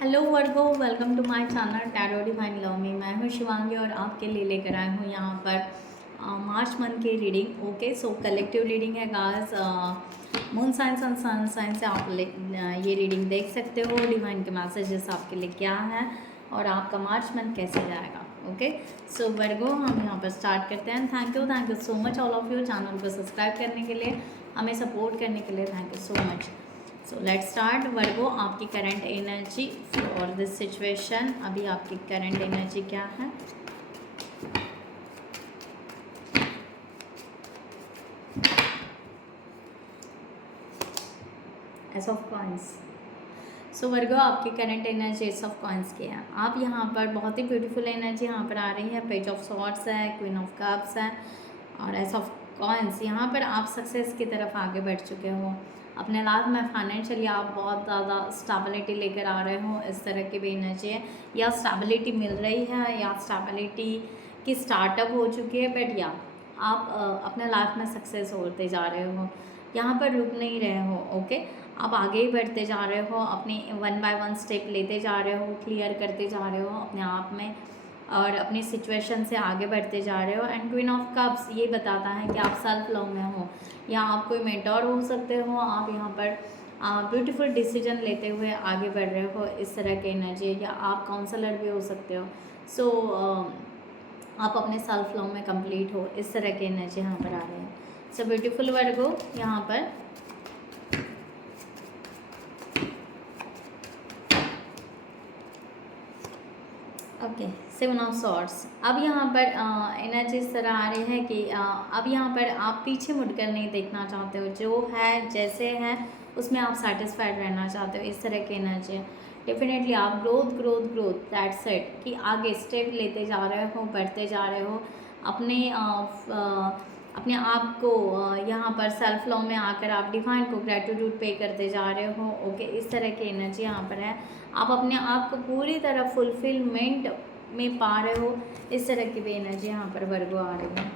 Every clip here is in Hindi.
Hello Virgo, welcome to my channel tarot divine love में। मैं हूँ शिवांगी और आपके लिए लेकर आई हूँ यहाँ पर मार्च मंथ की रीडिंग। ओके, सो कलेक्टिव रीडिंग है गाइस। मून साइंस और सन साइंस से आप ये रीडिंग देख सकते हो, डिवाइन के मैसेजेस आपके लिए क्या है और आपका मार्च मंथ कैसे जाएगा। ओके, सो वर्गो हम यहाँ पर स्टार्ट करते हैं। Thank you so much all of you channel को सब्सक्राइब करने के लिए, हमें सपोर्ट करने के लिए। Thank you so much. So let's start. Virgo, आपकी current energy for this situation, अभी आपकी करंट एनर्जी क्या है? Ace of coins. So Virgo, आपकी current energy ace of coins की है। आप यहाँ पर बहुत ही ब्यूटीफुल एनर्जी यहाँ पर आ रही है। पेज ऑफ सॉर्ड्स है, क्वीन ऑफ कप्स है और एस ऑफ कॉइंस। यहाँ पर आप सक्सेस की तरफ आगे बढ़ चुके हो। अपने लाइफ में फाइनेंशियली आप बहुत ज़्यादा स्टेबिलिटी लेकर आ रहे हो, इस तरह की भी एनर्जी है। या स्टेबिलिटी मिल रही है या स्टेबिलिटी की स्टार्टअप हो चुकी है, बट या आप अपने लाइफ में सक्सेस होते जा रहे हो, यहाँ पर रुक नहीं रहे हो। ओके, आप आगे ही बढ़ते जा रहे हो, अपनी वन बाय वन स्टेप लेते जा रहे हो, क्लियर करते जा रहे हो अपने आप में और अपनी सिचुएशन से आगे बढ़ते जा रहे हो। एंड क्वीन ऑफ कप्स ये बताता है कि आप सेल्फ लव में हो या आप कोई मेंटोर हो सकते हो। आप यहाँ पर ब्यूटीफुल डिसीजन लेते हुए आगे बढ़ रहे हो, इस तरह की एनर्जी। या आप काउंसलर भी हो सकते हो। सो आप अपने सेल्फ लव में कंप्लीट हो, इस तरह की एनर्जी यहाँ पर आ रही है। सो ब्यूटीफुल वर्गो, यहाँ पर ओके, सेवन ऑफ सॉर्ड्स। अब यहाँ पर एनर्जी इस तरह आ रही है कि अब यहाँ पर आप पीछे मुड़कर नहीं देखना चाहते हो, जो है जैसे है उसमें आप सेटिस्फाइड रहना चाहते हो, इस तरह की एनर्जी है। डेफिनेटली आप growth growth growth that's it, कि आगे स्टेप लेते जा रहे हो, बढ़ते जा रहे हो अपने आप को। यहाँ पर सेल्फ लव में आकर आप डिवाइन को ग्रेटिट्यूड पे करते जा रहे हो। ओके, इस तरह की एनर्जी यहाँ पर है। आप अपने आप को पूरी तरह फुलफिलमेंट में पा रहे हो, इस तरह की भी एनर्जी यहाँ पर वर्गो आ रही है।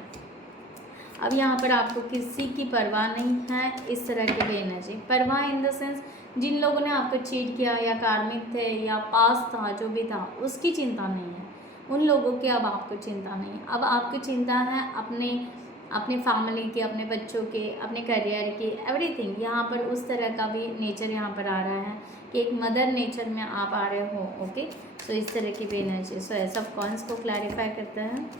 अब यहाँ पर आपको किसी की परवाह नहीं है, इस तरह की भी एनर्जी। परवाह इन द सेंस, जिन लोगों ने आपको चीट किया या कार्मिक थे या पास था, जो भी था, उसकी चिंता नहीं है। उन लोगों की अब आपको चिंता नहीं है। अब आपको चिंता है अपने फैमिली की, अपने बच्चों के, अपने करियर की, एवरीथिंग। यहाँ पर उस तरह का भी नेचर यहाँ पर आ रहा है कि एक मदर नेचर में आप आ रहे हो। ओके, सो इस तरह की भी energy. So ace of coins को क्लैरिफाई करते हैं।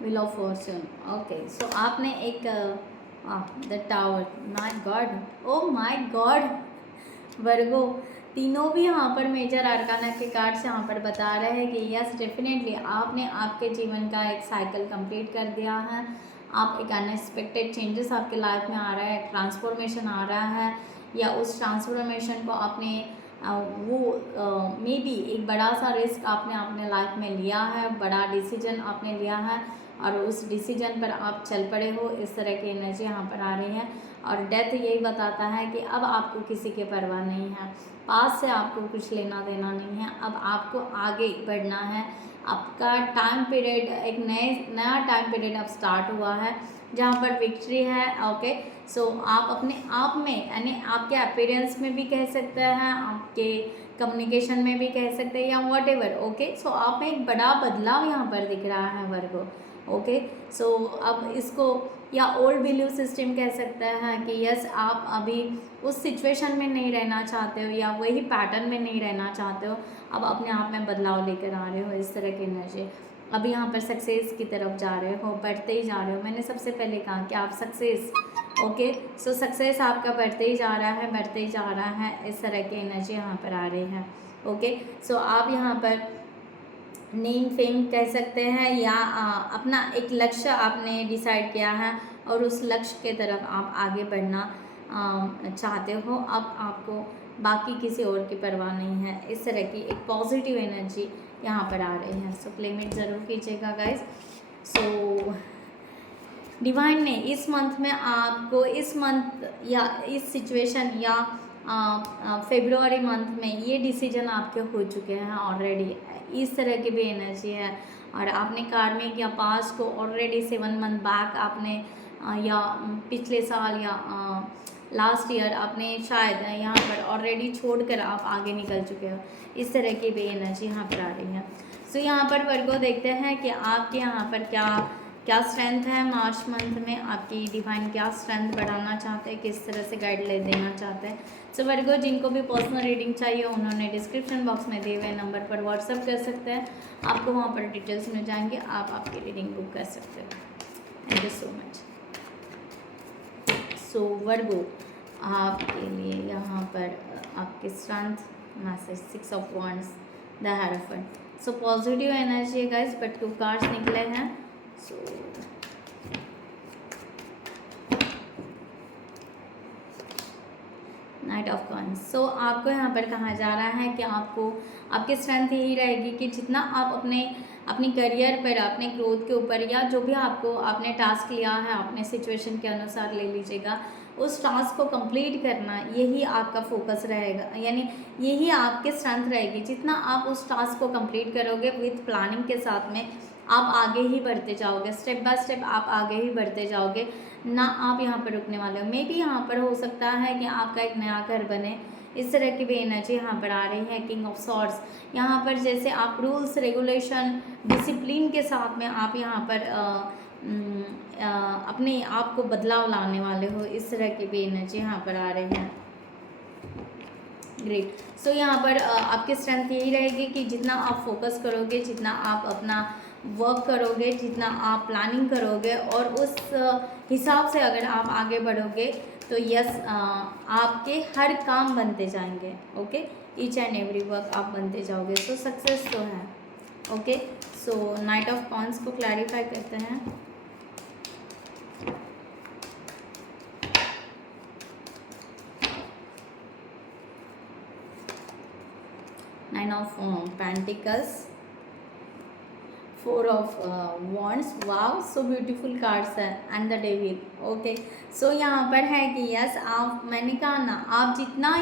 Wheel of fortune. Okay, so आपने एक the tower, my god, oh my god Virgo, तीनों भी यहाँ पर मेजर आर्काना के कार्ड्स यहाँ पर बता रहे हैं कि यस डेफिनेटली आपने आपके जीवन का एक साइकिल कंप्लीट कर दिया है। आप एक अनएक्सपेक्टेड चेंजेस आपके लाइफ में आ रहा है, ट्रांसफॉर्मेशन आ रहा है, या उस ट्रांसफॉर्मेशन को आपने मे बी एक बड़ा सा रिस्क आपने अपने लाइफ में लिया है, बड़ा डिसीजन आपने लिया है और उस डिसीजन पर आप चल पड़े हो, इस तरह की एनर्जी यहाँ पर आ रही है। और डेथ यही बताता है कि अब आपको किसी की परवाह नहीं है, पास से आपको कुछ लेना देना नहीं है, अब आपको आगे बढ़ना है। आपका टाइम पीरियड, एक नया टाइम पीरियड अब स्टार्ट हुआ है जहाँ पर विक्ट्री है। ओके, सो आप अपने आप में, यानी आपके अपीयरेंस में भी कह सकते हैं, आपके कम्युनिकेशन में भी कह सकते हैं, या वॉट एवर। ओके, सो आप में एक बड़ा बदलाव यहाँ पर दिख रहा है वर्गो। ओके, सो अब इसको या ओल्ड बिलीव सिस्टम कह सकते हैं कि यस आप अभी उस सिचुएशन में नहीं रहना चाहते हो या वही पैटर्न में नहीं रहना चाहते हो, अब अपने आप में बदलाव लेकर आ रहे हो, इस तरह की एनर्जी। अब यहाँ पर सक्सेस की तरफ जा रहे हो, बढ़ते ही जा रहे हो। मैंने सबसे पहले कहा कि आप सक्सेस, ओके, सो सक्सेस आपका बढ़ते ही जा रहा है, बढ़ते ही जा रहा है, इस तरह की एनर्जी यहाँ पर आ रही है। ओके, सो आप यहाँ पर नेम फेम कह सकते हैं या अपना एक लक्ष्य आपने डिसाइड किया है और उस लक्ष्य के तरफ आप आगे बढ़ना चाहते हो। अब आपको बाकी किसी और की परवाह नहीं है, इस तरह की एक पॉजिटिव एनर्जी यहाँ पर आ रही है। सो प्लेमेट ज़रूर कीजिएगा गाइस। सो डिवाइन ने इस मंथ में आपको, इस मंथ या इस सिचुएशन या फेब्रुआरी मंथ में ये डिसीजन आपके हो चुके हैं ऑलरेडी, इस तरह की भी एनर्जी है। और आपने कार्मिक या पास्ट को ऑलरेडी 7 मंथ बैक आपने या पिछले साल या लास्ट ईयर आपने शायद यहाँ पर ऑलरेडी छोड़कर आप आगे निकल चुके हो, इस तरह की भी एनर्जी यहाँ पर आ रही है। सो यहाँ पर वर्गो देखते हैं कि आपके यहाँ पर क्या स्ट्रेंथ है मार्च मंथ में, आपकी डिवाइन क्या स्ट्रेंथ बढ़ाना चाहते हैं, किस तरह से गाइडलाइन देना चाहते हैं। सो वर्गो जिनको भी पर्सनल रीडिंग चाहिए उन्होंने डिस्क्रिप्शन बॉक्स में दिए हुए नंबर पर व्हाट्सअप कर सकते हैं, आपको वहाँ पर डिटेल्स मिल जाएंगे, आप आपकी रीडिंग बुक कर सकते हो। Thank you so much. So Virgo आपके लिए यहाँ पर आपके strength message 6 of wands, the hierophant. So positive energy है गाइस, बट 2 कार्ड्स निकले हैं। So knight of coins. So आपको यहाँ पर कहा जा रहा है कि आपको आपकी स्ट्रेंथ यही रहेगी कि जितना आप अपनी करियर पर, अपने ग्रोथ के ऊपर, या जो भी आपने टास्क लिया है अपने सिचुएशन के अनुसार ले लीजिएगा, उस टास्क को कंप्लीट करना यही आपका फोकस रहेगा, यानी यही आपकी स्ट्रेंथ रहेगी। जितना आप उस टास्क को कंप्लीट करोगे विथ प्लानिंग के साथ में, आप आगे ही बढ़ते जाओगे, स्टेप बाय स्टेप आप आगे ही बढ़ते जाओगे, ना आप यहाँ पर रुकने वाले हो। मे बी यहाँ पर हो सकता है कि आपका एक नया घर बने, इस तरह की भी एनर्जी यहाँ पर आ रही है। किंग ऑफ सॉर्ड्स, यहाँ पर जैसे आप रूल्स रेगुलेशन डिसिप्लिन के साथ में आप यहाँ पर अपने आप को बदलाव लाने वाले हो, इस तरह की भी एनर्जी यहाँ पर आ रही है। ग्रेट। सो यहाँ पर आपकी स्ट्रेंथ यही रहेगी कि जितना आप फोकस करोगे, जितना आप अपना वर्क करोगे, जितना आप प्लानिंग करोगे और उस हिसाब से अगर आप आगे बढ़ोगे तो यस आपके हर काम बनते जाएंगे। Okay, each and every work आप बनते जाओगे, तो सक्सेस तो है। Okay, so knight of coins को क्लैरिफाई करते हैं। Nine of pentacles, 4 of wands, wow so beautiful cards है, and the devil. Okay, so यहाँ पर है कि यस मैंने कहा ना, आप जितना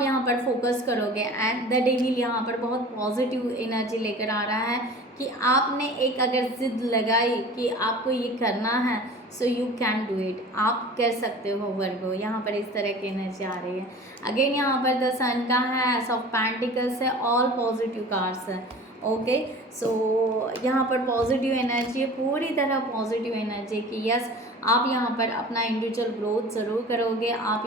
यहाँ पर फोकस करोगे, एंड द डेविल यहाँ पर बहुत पॉजिटिव एनर्जी लेकर आ रहा है कि आपने एक अगर जिद लगाई कि आपको ये करना है, so you can do it, आप कर सकते हो वर्गो। यहाँ पर इस तरह की एनर्जी आ रही है। अगेन यहाँ पर द सन का है, एस ऑफ पेंटिकल्स है, ऑल पॉजिटिव कार्ड्स है। ओके, सो यहाँ पर पॉजिटिव एनर्जी है, पूरी तरह पॉजिटिव एनर्जी कि यस आप यहाँ पर अपना इंडिविजुअल ग्रोथ ज़रूर करोगे, आप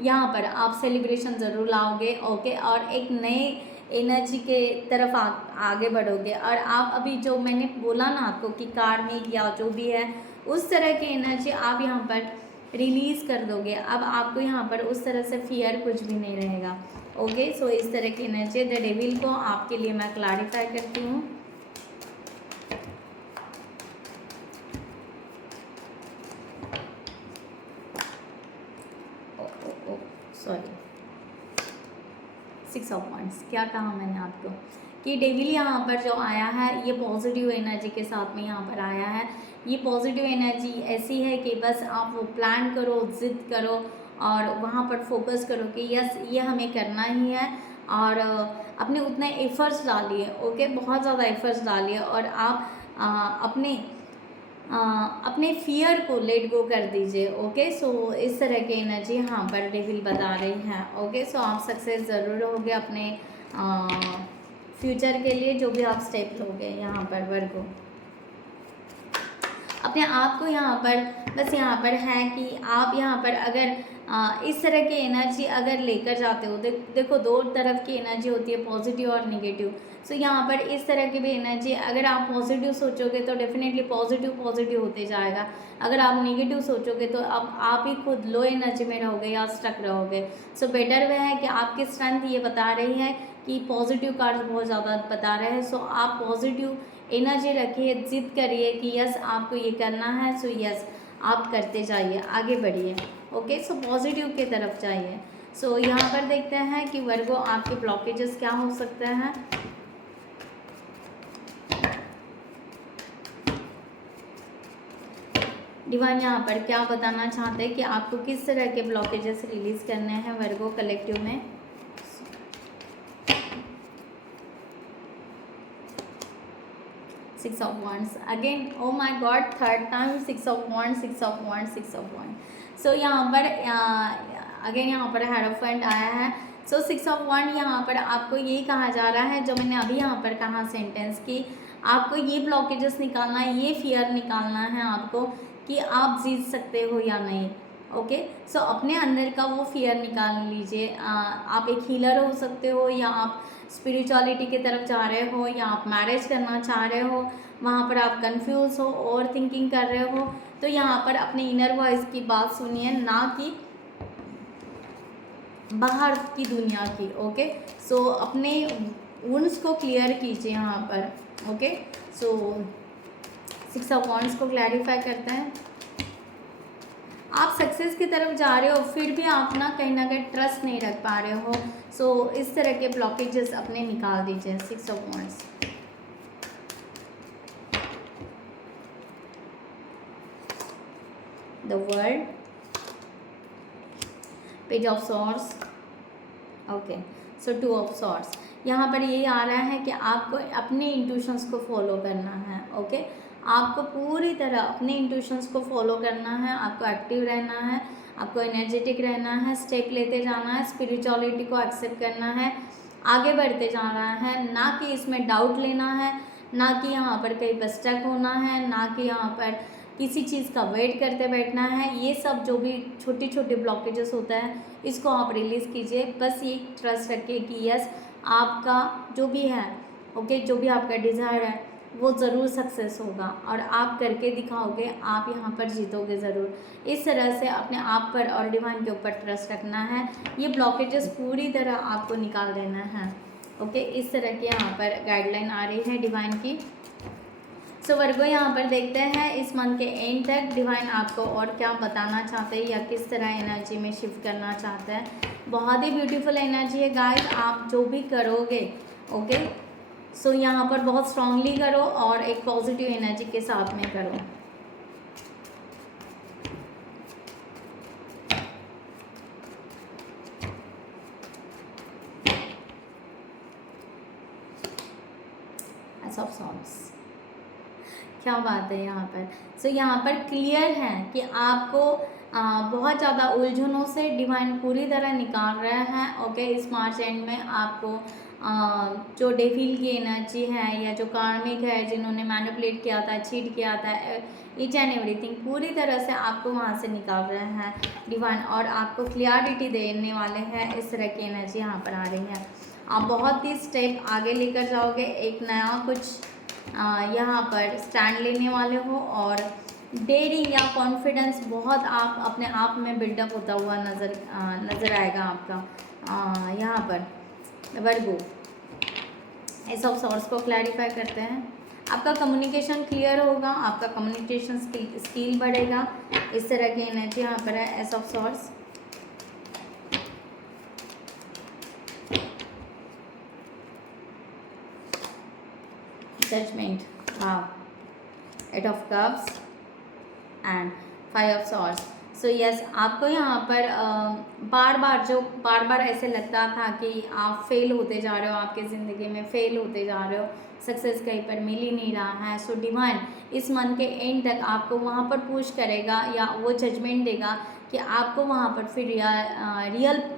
यहाँ पर आप सेलिब्रेशन ज़रूर लाओगे। ओके, और एक नए एनर्जी के तरफ आगे बढ़ोगे, और आप अभी जो मैंने बोला ना आपको कि कार्मिक या जो भी है उस तरह की एनर्जी आप यहाँ पर रिलीज़ कर दोगे। अब आपको यहाँ पर उस तरह से फियर कुछ भी नहीं रहेगा। ओके, सो इस तरह की एनर्जी द डेविल को आपके लिए मैं क्लैरिफाई करती हूँ। सॉरी, 6 ऑफ वॉन्ड्स, क्या कहा मैंने आपको कि डेविल यहाँ पर जो आया है ये पॉजिटिव एनर्जी के साथ में यहाँ पर आया है। ये पॉजिटिव एनर्जी ऐसी है कि बस आप वो प्लान करो, जिद करो और वहाँ पर फोकस करो कि यस ये हमें करना ही है, और अपने उतने एफर्ट्स डालिए। ओके, बहुत ज़्यादा एफर्ट्स डालिए, और आप अपने फियर को लेट गो कर दीजिए। ओके, सो इस तरह की एनर्जी यहाँ पर डेविल बता रही है। ओके, सो आप सक्सेस ज़रूर होगे अपने फ्यूचर के लिए, जो भी आप स्टेप लोगे यहाँ पर वर्गो। अपने आप को यहाँ पर बस यहाँ पर है कि आप यहाँ पर अगर इस तरह की एनर्जी अगर लेकर जाते हो, देखो 2 तरफ की एनर्जी होती है, पॉजिटिव और निगेटिव। सो यहाँ पर इस तरह की भी एनर्जी, अगर आप पॉजिटिव सोचोगे तो डेफिनेटली पॉजिटिव होते जाएगा। अगर आप नेगेटिव सोचोगे तो अब आप ही खुद लो एनर्जी में रहोगे या स्टक रहोगे। सो बेटर वे है कि आपकी स्ट्रेंथ ये बता रही है कि पॉजिटिव कार्ड्स बहुत ज़्यादा बता रहे हैं। सो आप पॉजिटिव एनर्जी रखिए, जिद करिए कि यस आपको ये करना है, सो यस आप करते जाइए, आगे बढ़िए। ओके, सो पॉजिटिव की तरफ जाइए। सो यहाँ पर देखते हैं कि वर्गो आपके ब्लॉकेजेस क्या हो सकते हैं। डिवाइन यहाँ पर क्या बताना चाहते हैं कि आपको किस तरह के ब्लॉकेजेस रिलीज करने हैं वर्गो कलेक्टिव में। Six of wands again, oh my god, third time six of wands, six of wands, six of wand. So यहाँ पर अगेन यहाँ पर हेरोफेंट आया है। सो सिक्स ऑफ वॉन्ड यहाँ पर आपको ये कहा जा रहा है, जो मैंने अभी यहाँ पर कहा सेंटेंस की, आपको ये ब्लॉकेजेस निकालना है, ये फियर निकालना है आपको कि आप जीत सकते हो या नहीं। ओके, सो अपने अंदर का वो फियर निकाल लीजिए। आप एक हीलर हो सकते हो, या आप स्पिरिचुअलिटी की तरफ जा रहे हो, या आप मैरिज करना चाह रहे हो, वहाँ पर आप कंफ्यूज हो, ओवर थिंकिंग कर रहे हो, तो यहाँ पर अपने इनर वॉइस की बात सुनिए, ना कि बाहर की दुनिया की। ओके, सो अपने वुंड्स को क्लियर कीजिए यहाँ पर। Okay, so six of wands को क्लैरिफाई करते हैं। आप सक्सेस की तरफ जा रहे हो, फिर भी आप ना कहीं ट्रस्ट नहीं रख पा रहे हो। सो इस तरह के ब्लॉकेजेस अपने निकाल दीजिए। Six of wands, the world, page of swords. Okay, so two of swords, यहाँ पर ये आ रहा है कि आपको अपने इंट्यूशंस को फॉलो करना है। ओके, आपको पूरी तरह अपने इंट्यूशंस को फॉलो करना है, आपको एक्टिव रहना है, आपको एनर्जेटिक रहना है, स्टेप लेते जाना है, स्पिरिचुअलिटी को एक्सेप्ट करना है, आगे बढ़ते जाना है, ना कि इसमें डाउट लेना है, ना कि यहाँ पर कहीं पर स्टक होना है, ना कि यहाँ पर किसी चीज़ का वेट करते बैठना है। ये सब जो भी छोटी छोटी ब्लॉकेजेस होता है, इसको आप रिलीज़ कीजिए। बस ये ट्रस्ट रखिए कि यस, आपका जो भी है, ओके, जो भी आपका डिज़ायर है वो ज़रूर सक्सेस होगा, और आप करके दिखाओगे, आप यहाँ पर जीतोगे ज़रूर। इस तरह से अपने आप पर और डिवाइन के ऊपर ट्रस्ट रखना है। ये ब्लॉकेजेस पूरी तरह आपको निकाल देना है। ओके, इस तरह की यहाँ पर गाइडलाइन आ रही है डिवाइन की। सो वर्गो, यहाँ पर देखते हैं इस मंथ के एंड तक डिवाइन आपको और क्या बताना चाहते हैं, या किस तरह एनर्जी में शिफ्ट करना चाहते हैं। बहुत ही ब्यूटीफुल एनर्जी है गाइस, आप जो भी करोगे, ओके, सो यहाँ पर बहुत स्ट्रांगली करो और एक पॉजिटिव एनर्जी के साथ में करो। एस ऑफ सॉर्ड्स, क्या बात है यहाँ पर। सो यहाँ पर क्लियर है कि आपको बहुत ज़्यादा उलझनों से डिवाइन पूरी तरह निकाल रहा है। ओके, इस मार्च एंड में आपको जो डेविल की एनर्जी है, या जो कार्मिक है, जिन्होंने मैनिपुलेट किया था, चीट किया था, ईच एंड एवरीथिंग, पूरी तरह से आपको वहाँ से निकाल रहे हैं डिवाइन, और आपको क्लियरिटी देने वाले हैं। इस तरह की एनर्जी यहाँ पर आ रही है। आप बहुत ही स्टेप आगे लेकर जाओगे, एक नया कुछ यहाँ पर स्टैंड लेने वाले हो, और डेयरिंग या कॉन्फिडेंस बहुत आप अपने आप में बिल्डअप होता हुआ नज़र आएगा आपका यहाँ पर वर्गो। एस ऑफ सॉर्ड्स को क्लैरिफाई करते हैं। आपका कम्युनिकेशन क्लियर होगा, आपका कम्युनिकेशन स्किल बढ़ेगा। इस तरह की एनर्जी यहाँ पर है। Ace of swords, judgment, eight of cups and five of swords. So yes, आपको यहाँ पर बार बार ऐसे लगता था कि आप फेल होते जा रहे हो, आपके ज़िंदगी में फेल होते जा रहे हो, सक्सेस कहीं पर मिल ही नहीं रहा है। सो डिवाइन इस मंथ के एंड तक आपको वहाँ पर पुश करेगा, या वो जजमेंट देगा कि आपको वहाँ पर फिर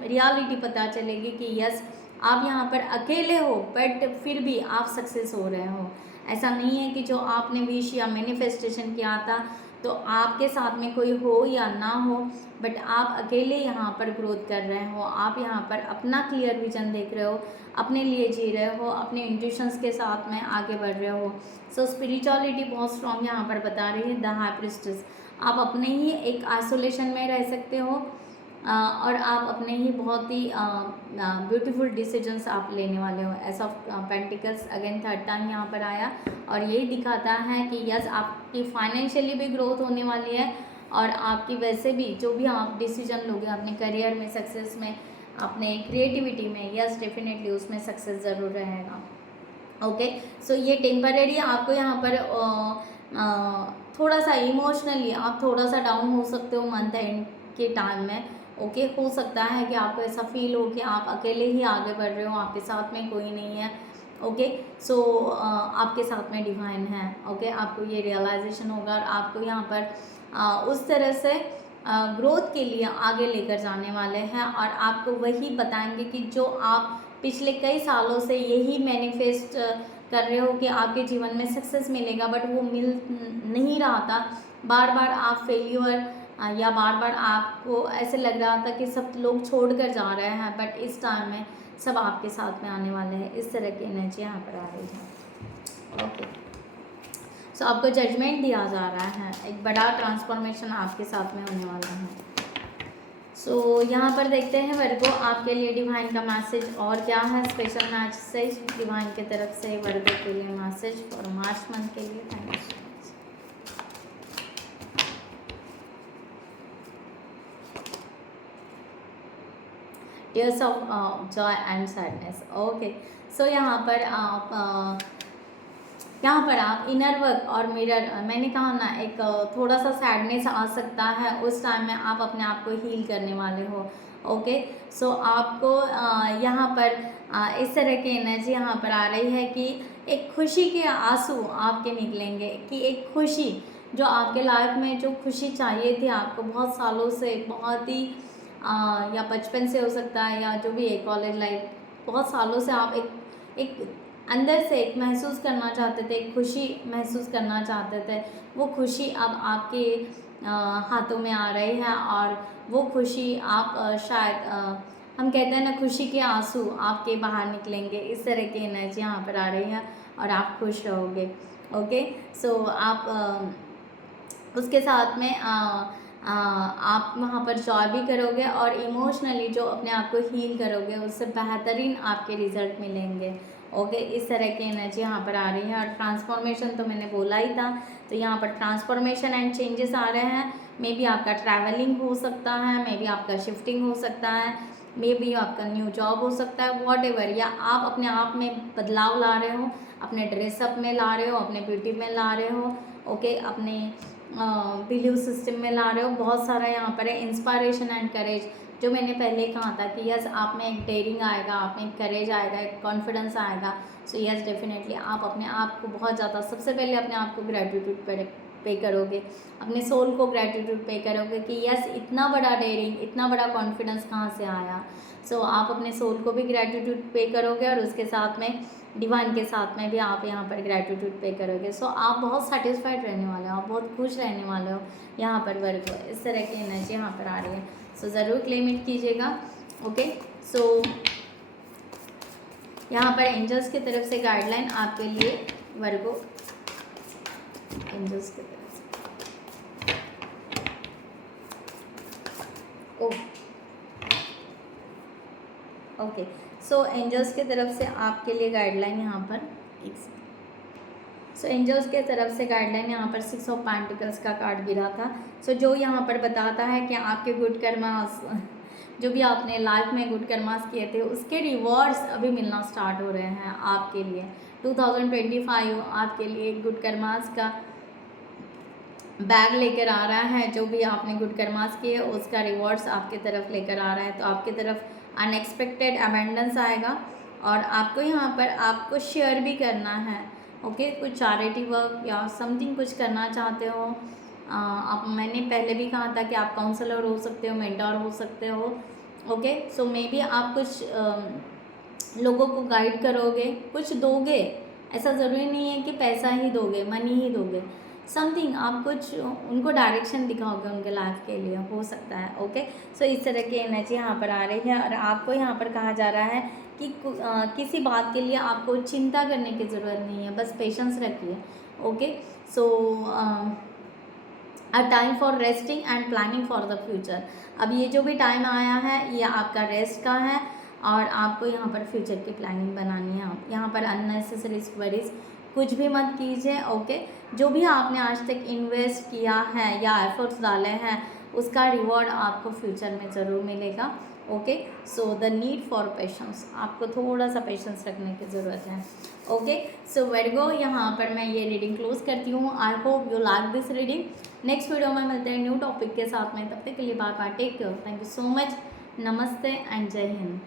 रियलिटी पता चलेगी कि यस, आप यहाँ पर अकेले हो, बट फिर भी आप सक्सेस हो रहे हो। ऐसा नहीं है कि जो आपने विश या मैनिफेस्टेशन किया था तो आपके साथ में कोई हो या ना हो, बट आप अकेले यहाँ पर ग्रोथ कर रहे हो। आप यहाँ पर अपना क्लियर विजन देख रहे हो, अपने लिए जी रहे हो, अपने इंट्यूशंस के साथ में आगे बढ़ रहे हो। सो स्पिरिचुअलिटी बहुत स्ट्रॉन्ग यहाँ पर बता रही है, द हाई प्रीस्टेस। आप अपने ही एक आइसोलेशन में रह सकते हो, और आप अपने ही बहुत ही ब्यूटीफुल डिसीजंस आप लेने वाले हो। S of pentacles again third time यहाँ पर आया, और यही दिखाता है कि यस, आपकी फाइनेंशियली भी ग्रोथ होने वाली है, और आपकी वैसे भी जो भी आप डिसीजन लोगे अपने करियर में, सक्सेस में, अपने क्रिएटिविटी में, यस डेफिनेटली उसमें सक्सेस ज़रूर रहेगा। ओके, सो ये टेम्परेरी आपको यहाँ पर थोड़ा सा इमोशनली आप थोड़ा सा डाउन हो सकते हो मंथ एंड के टाइम में। ओके, हो सकता है कि आपको ऐसा फील हो कि आप अकेले ही आगे बढ़ रहे हो, आपके साथ में कोई नहीं है। ओके, सो आपके साथ में डिवाइन है। ओके, आपको ये रियलाइजेशन होगा और आपको यहाँ पर उस तरह से ग्रोथ के लिए आगे लेकर जाने वाले हैं और आपको वही बताएंगे कि जो आप पिछले कई सालों से यही मैनिफेस्ट कर रहे हो कि आपके जीवन में सक्सेस मिलेगा, बट वो मिल नहीं रहा था। बार बार आप फेल्यूर या बार बार आपको ऐसे लग रहा था कि सब लोग छोड़ कर जा रहे हैं, बट इस टाइम में सब आपके साथ में आने वाले हैं। इस तरह की एनर्जी यहाँ पर आ रही है। ओके, सो आपको जजमेंट दिया जा रहा है, एक बड़ा ट्रांसफॉर्मेशन आपके साथ में होने वाला है। सो यहाँ पर देखते हैं वर्गो आपके लिए डिवाइन का मैसेज और क्या है, स्पेशल मैसेज डिवाइन की तरफ से वर्गो के लिए मैसेज फॉर मार्च मंथ के लिए। Thank you. Tears of joy and sadness. Okay, so यहाँ पर आप इनर वर्क और मिरर, मैंने कहा ना, एक थोड़ा सा सैडनेस आ सकता है, उस टाइम में आप अपने आप को हील करने वाले हो। ओके, सो आपको यहाँ पर इस तरह की एनर्जी यहाँ पर आ रही है कि एक खुशी के आंसू आपके निकलेंगे, कि एक खुशी जो आपके लाइफ में जो खुशी चाहिए थी आपको बहुत सालों से, बहुत ही या बचपन से हो सकता है या जो भी है कॉलेज लाइफ, बहुत सालों से आप एक अंदर से एक महसूस करना चाहते थे, एक खुशी महसूस करना चाहते थे, वो खुशी अब आपके हाथों में आ रही है और वो खुशी आप शायद हम कहते हैं ना, खुशी के आंसू आपके बाहर निकलेंगे। इस तरह की एनर्जी यहाँ पर आ रही है और आप खुश रहोगे। ओके, सो आप उसके साथ में आप वहाँ पर जॉय भी करोगे और इमोशनली जो अपने आप को हील करोगे, उससे बेहतरीन आपके रिजल्ट मिलेंगे। ओके, इस तरह की एनर्जी यहाँ पर आ रही है और ट्रांसफॉर्मेशन तो मैंने बोला ही था, तो यहाँ पर ट्रांसफॉर्मेशन एंड चेंजेस आ रहे हैं। मे बी आपका ट्रैवलिंग हो सकता है, मे बी आपका शिफ्टिंग हो सकता है, मे बी आपका न्यू जॉब हो सकता है, वॉट एवर, या आप अपने आप में बदलाव ला रहे हो, अपने ड्रेसअप में ला रहे हो, अपने ब्यूटी में ला रहे हो। ओके, अपने बिलीव सिस्टम में ला रहे हो। बहुत सारा यहाँ पर है इंस्पायरेशन एंड करेज, जो मैंने पहले कहा था कि यस, आप में एक डेयरिंग आएगा, आप में एक करेज आएगा, एक कॉन्फिडेंस आएगा। सो यस, डेफिनेटली आप अपने आप को बहुत ज़्यादा, सबसे पहले अपने आप को ग्रेटिट्यूड पे करोगे, अपने सोल को ग्रेटिट्यूड पे करोगे कि यस, इतना बड़ा डेयरिंग, इतना बड़ा कॉन्फिडेंस कहाँ से आया। सो आप अपने सोल को भी ग्रेटिट्यूड पे करोगे और उसके साथ में डिवाइन के साथ में भी आप यहाँ पर ग्रेटिट्यूड पे करोगे। सो आप बहुत सेटिस्फाइड रहने वाले हो, आप बहुत खुश रहने वाले हो यहाँ पर वर्क। इस तरह की एनर्जी यहाँ पर आ रही है। सो ज़रूर क्लेम इट कीजिएगा। ओके, सो यहाँ पर एंजल्स की तरफ से गाइडलाइन आपके लिए वर्गो, एंजल्स की तरफ से ओके, सो एंजल्स की तरफ से आपके लिए गाइडलाइन यहाँ पर सो एंजल्स के तरफ से गाइडलाइन यहाँ पर 6 ऑफ पेंटिकल्स का कार्ड गिरा था। सो जो यहाँ पर बताता है कि आपके गुड कर्मास, जो भी आपने लाइफ में गुड कर्मास किए थे, उसके रिवॉर्ड्स अभी मिलना स्टार्ट हो रहे हैं आपके लिए। 2025 आपके लिए गुड कर्मास का बैग लेकर आ रहा है। जो भी आपने गुड कर्मास किए उसका रिवॉर्ड्स आपके तरफ लेकर आ रहा है। तो आपकी तरफ अनएक्सपेक्टेड अबेंडेंस आएगा और आपको यहाँ पर आपको शेयर भी करना है। ओके, कुछ चैरिटी वर्क या समथिंग कुछ करना चाहते हो आप, मैंने पहले भी कहा था कि आप काउंसलर हो सकते हो, मेंटर हो सकते हो। ओके, सो मे बी आप कुछ लोगों को गाइड करोगे, कुछ दोगे, ऐसा ज़रूरी नहीं है कि पैसा ही दोगे, मनी ही दोगे, समथिंग आप कुछ उनको डायरेक्शन दिखाओगे उनके लाइफ के लिए, हो सकता है। ओके, सो इस तरह की एनर्जी यहाँ पर आ रही है और आपको यहाँ पर कहा जा रहा है कि किसी बात के लिए आपको चिंता करने की ज़रूरत नहीं है, बस पेशेंस रखिए। Okay, so a time for resting and planning for the future. अब ये जो भी टाइम आया है ये आपका रेस्ट का है और आपको यहाँ पर फ्यूचर की प्लानिंग बनानी है। आप यहाँ पर अननेसेसरी वरीज कुछ भी मत कीजिए। ओके, जो भी आपने आज तक इन्वेस्ट किया है या एफर्ट्स डाले हैं उसका रिवॉर्ड आपको फ्यूचर में ज़रूर मिलेगा। Okay, so the need for patience, आपको थोड़ा सा पेशेंस रखने की ज़रूरत है। ओके, सो वर्गो यहाँ पर मैं ये रीडिंग क्लोज करती हूँ। I hope you like this reading. Next video में मिलते हैं न्यू टॉपिक के साथ में, तब तक के लिए bye bye, take care, thank you so much, नमस्ते एंड जय हिंद।